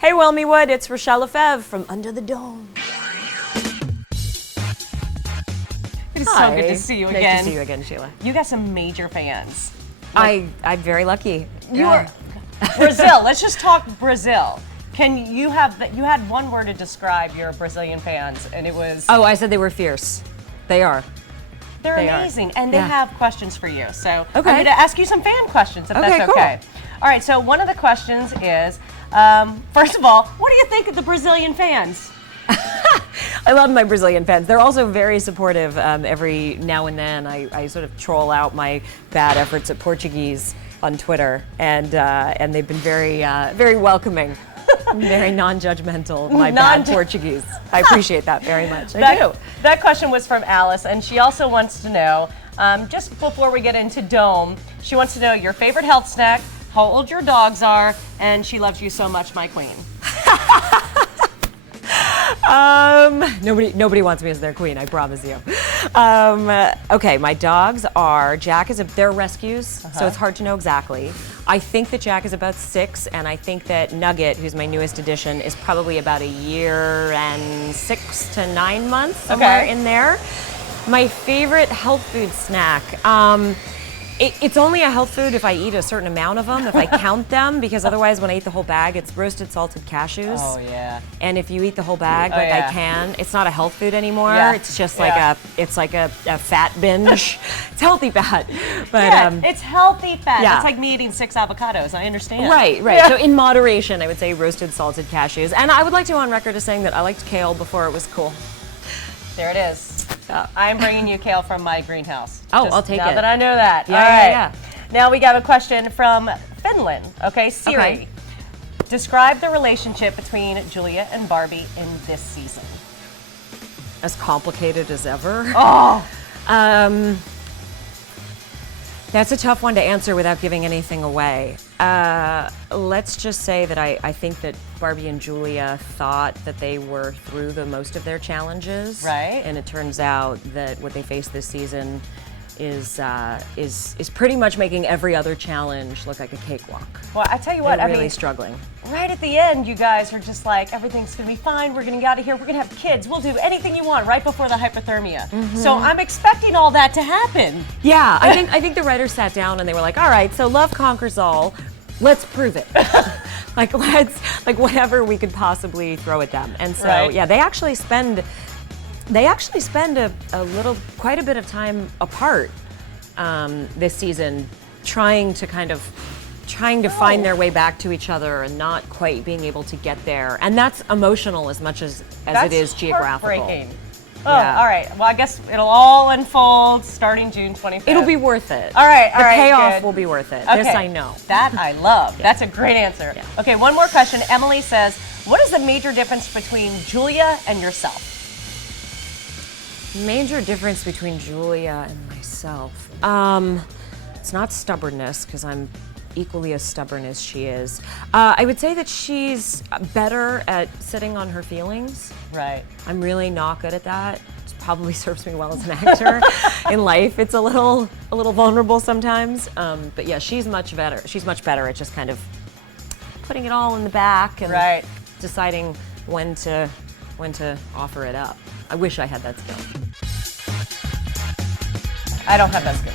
Hey, Wilmywood, it's Rachelle LeFevre from Under the Dome. It's so good to see you again. Nice to see you again, Sheila. You got some major fans. I'm very lucky. You are Brazil. Let's just talk Brazil. You had one word to describe your Brazilian fans, and it was. Oh, I said they were fierce. They are. They're amazing, and they have questions for you. So I'm okay. going to ask you some fan questions, if that's okay. Cool. All right. So one of the questions is, first of all, what do you think of the Brazilian fans? I love my Brazilian fans. They're also very supportive. Every now and then, I sort of troll out my bad efforts at Portuguese on Twitter, and they've been very welcoming, very non-judgmental. My bad Portuguese. I appreciate that very much. I do. That question was from Alice, and she also wants to know, just before we get into Dome, she wants to know your favorite health snack, how old your dogs are, and she loves you so much, my queen. Nobody wants me as their queen, I promise you. Okay, my dogs are, they're rescues, so it's hard to know exactly. I think that Jack is about 6, and I think that Nugget, who's my newest addition, is probably about 1 year and 6 to 9 months, somewhere in there. My favorite health food snack. It's only a health food if I eat a certain amount of them, if I count them, because otherwise when I eat the whole bag, it's roasted salted cashews. Oh, yeah. And if you eat the whole bag, I can, it's not a health food anymore. Yeah. It's just like a fat binge. It's healthy fat. But it's healthy fat. Yeah. It's like me eating 6 avocados, I understand. Right. Yeah. So in moderation, I would say roasted salted cashews. And I would like to go on record as saying that I liked kale before it was cool. There it is. I'm bringing you kale from my greenhouse. Oh, I'll take it. Now that I know that. Yeah, All right. yeah. Now we got a question from Finland. Okay, Siri. Okay. Describe the relationship between Julia and Barbie in this season. As complicated as ever. Oh! That's a tough one to answer without giving anything away. Let's just say that I think that Barbie and Julia thought that they were through the most of their challenges. Right. And it turns out that what they faced this season is pretty much making every other challenge look like a cakewalk. Well, I tell you what, They're I really mean, struggling. right at the end, you guys are just like, everything's gonna be fine, we're gonna get out of here, we're gonna have kids, we'll do anything you want right before the hypothermia. So I'm expecting all that to happen. Yeah, I think the writers sat down and they were like, all right, so love conquers all. Let's prove it. like whatever we could possibly throw at them. And so yeah, they actually spend quite a bit of time apart this season, trying to find their way back to each other and not quite being able to get there. And that's emotional as much as it is geographical. Heartbreaking. Oh, all right. Well, I guess it'll all unfold starting June 25th. It'll be worth it. All right, The payoff good. will be worth it. Okay. This I know. That I love. That's a great answer. Yeah. Okay, one more question. Emily says, what is the major difference between Julia and yourself? Major difference between Julia and myself. It's not stubbornness, because I'm equally as stubborn as she is. I would say that she's better at sitting on her feelings. Right. I'm really not good at that. It probably serves me well as an actor. In life, it's a little vulnerable sometimes. But yeah, she's much better. She's much better at just kind of putting it all in the back and deciding when to offer it up. I wish I had that skill. I don't have that skill.